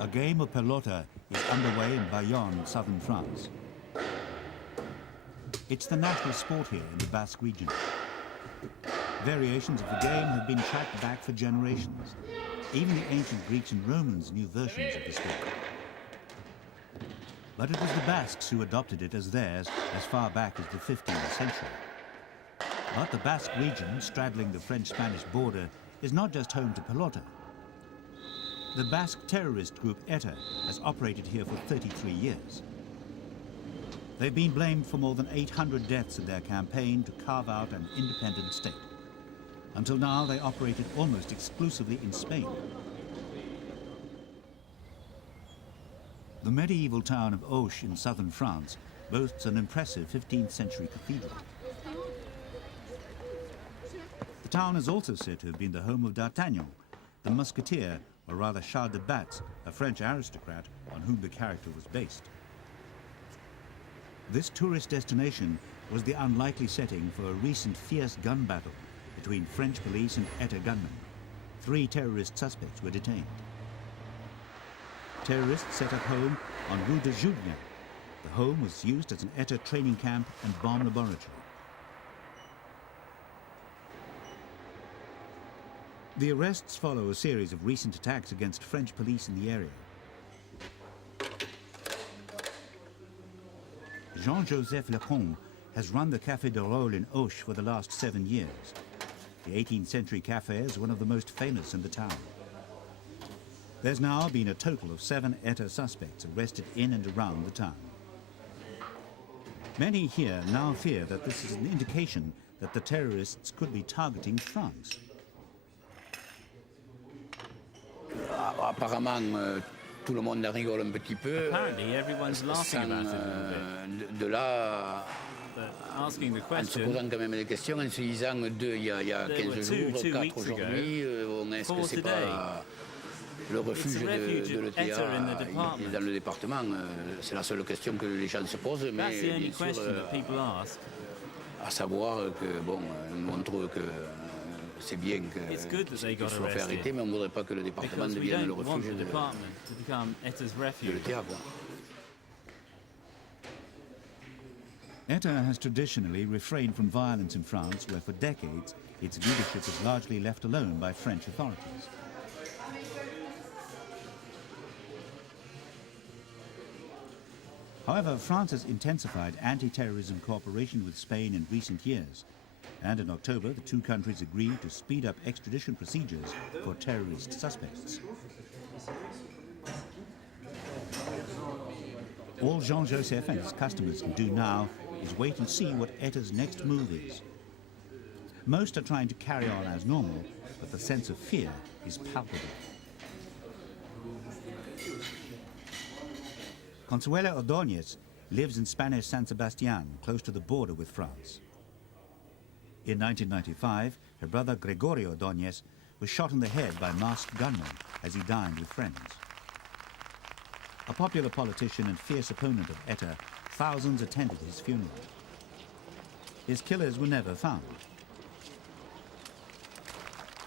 A game of pelota is underway in Bayonne, southern France. It's the national sport here in the Basque region. Variations of the game have been tracked back for generations. Even the ancient Greeks and Romans knew versions of the sport. But it was the Basques who adopted it as theirs as far back as the 15th century. But the Basque region, straddling the French-Spanish border, is not just home to pelota. The Basque terrorist group ETA has operated here for 33 years. They've been blamed for more than 800 deaths in their campaign to carve out an independent state. Until now, they operated almost exclusively in Spain. The medieval town of Auch in southern France boasts an impressive 15th century cathedral. The town is also said to have been the home of D'Artagnan, the musketeer, or rather Charles de Batz, a French aristocrat on whom the character was based. This tourist destination was the unlikely setting for a recent fierce gun battle between French police and ETA gunmen. 3 terrorist suspects were detained. Terrorists set up home on Rue de Juillan. The home was used as an ETA training camp and bomb laboratory. The arrests follow a series of recent attacks against French police in the area. Joseph Lacomme has run the Café de Rôle in Auch for the last 7 years. The 18th century café is one of the most famous in the town. There's now been a total of 7 ETA suspects arrested in and around the town. Many here now fear that this is an indication that the terrorists could be targeting France. Apparemment, tout le monde rigole un petit peu. Apparently, everyone's laughing about it a little bit. De là, asking the en se question, posant quand même des questions, en se disant il y a 15 jours, 4 aujourd'hui, est-ce que c'est pas le refuge de l'ETA dans le département? C'est la seule question que les gens se posent, mais bien sûr, à savoir que, bon, nous on trouve que c'est bien qu'ils soient fait arrêter, mais on ne voudrait pas que le département devienne le refuge de l'ETA. ETA has traditionally refrained from violence in France, where for decades its leadership is largely left alone by French authorities. However, France has intensified anti-terrorism cooperation with Spain in recent years, and in October the 2 countries agreed to speed up extradition procedures for terrorist suspects. All Jean-Joseph and his customers can do now is wait and see what ETA's next move is. Most are trying to carry on as normal, but the sense of fear is palpable. Consuela Ordonez lives in Spanish San Sebastián, close to the border with France. In 1995, her brother Gregorio Ordonez was shot in the head by masked gunmen as he dined with friends. A popular politician and fierce opponent of ETA, thousands attended his funeral. His killers were never found.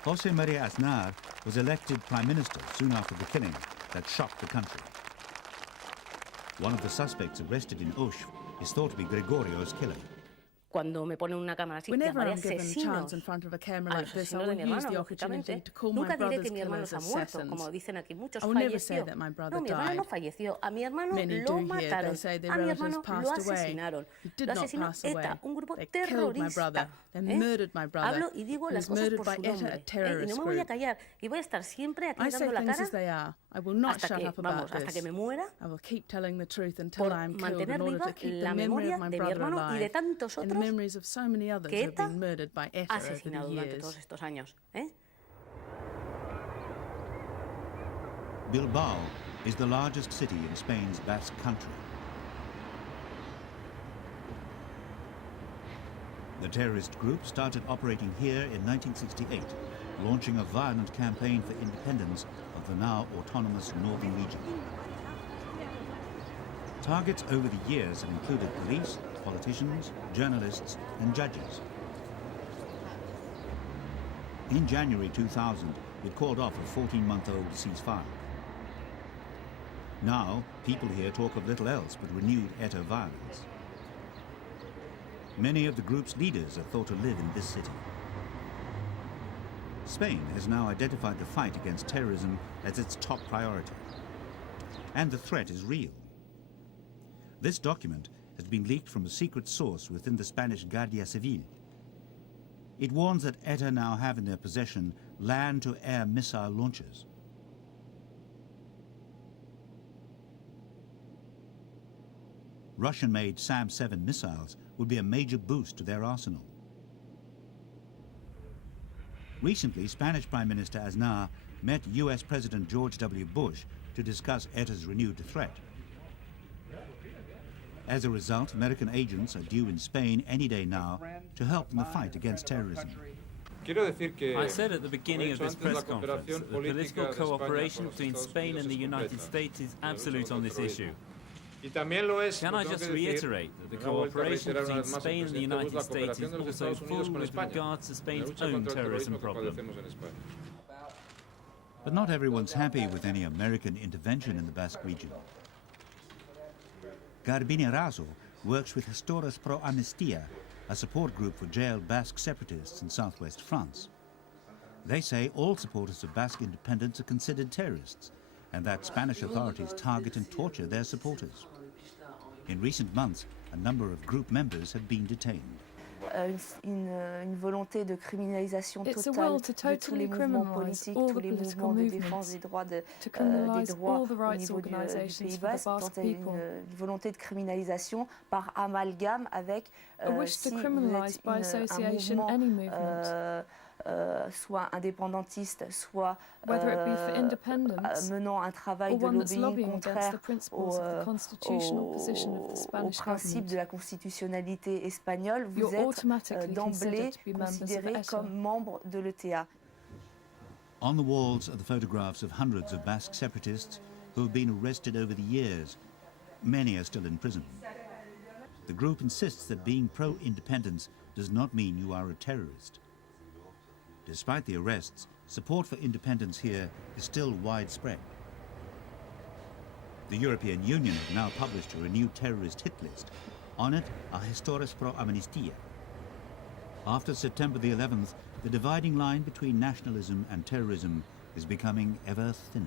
José María Aznar was elected Prime Minister soon after the killing that shocked the country. One of the suspects arrested in Auch is thought to be Gregorio's killer. Whenever I'm given a chance in front of a camera like this, I will use the opportunity to call my brother's killers assassins. I will never say that my brother died. Many do here, they say their relatives passed away. He did not pass away. They killed my brother. They murdered my brother. He was murdered by ETA, a terrorist group. I say things as they are. I will not shut up about this. I will keep telling the truth until I am killed in order to keep the memory of my brother alive and the memories of so many others who have been murdered by ETA over the years. Bilbao is the largest city in Spain's Basque country. The terrorist group started operating here in 1968, launching a violent campaign for independence of the now autonomous northern region. Targets over the years have included police, politicians, journalists, and judges. In January 2000, it called off a 14-month-old ceasefire. Now, people here talk of little else but renewed ETA violence. Many of the group's leaders are thought to live in this city. Spain has now identified the fight against terrorism as its top priority. And the threat is real. This document has been leaked from a secret source within the Spanish Guardia Civil. It warns that ETA now have in their possession land-to-air missile launchers. Russian-made SAM-7 missiles would be a major boost to their arsenal. Recently, Spanish Prime Minister Aznar met US President George W. Bush to discuss ETA's renewed threat. As a result, American agents are due in Spain any day now to help in the fight against terrorism. I said at the beginning of this press conference that the political cooperation between Spain and the United States is absolute on this issue. Can I just reiterate that the cooperation between Spain and the United States is also full with regards to Spain's own terrorism problem? But not everyone's happy with any American intervention in the Basque region. Garbine Eraso works with Gestoras Pro Amnistia, a support group for jailed Basque separatists in southwest France. They say all supporters of Basque independence are considered terrorists, and that Spanish authorities target and torture their supporters. In recent months, a number of group members have been detained. Une volonté de criminalisation totale de tous les mouvements politiques, tous les mouvements de défense des droits au niveau du Pays Basque, quand il y a une volonté de criminalisation par amalgame avec si vous êtes un mouvement soit indépendantiste, soit menant un travail de lobbying contraire au principe de la constitutionnalité espagnole, vous êtes d'emblée considéré comme membre de l'ETA. On the walls are the photographs of hundreds of Basque separatists who have been arrested over the years. Many are still in prison. The group insists that being pro-independence does not mean you are a terrorist. Despite the arrests, support for independence here is still widespread. The European Union have now published a renewed terrorist hit list. On it are Gestoras Pro Amnistia. After September the 11th, the dividing line between nationalism and terrorism is becoming ever thinner.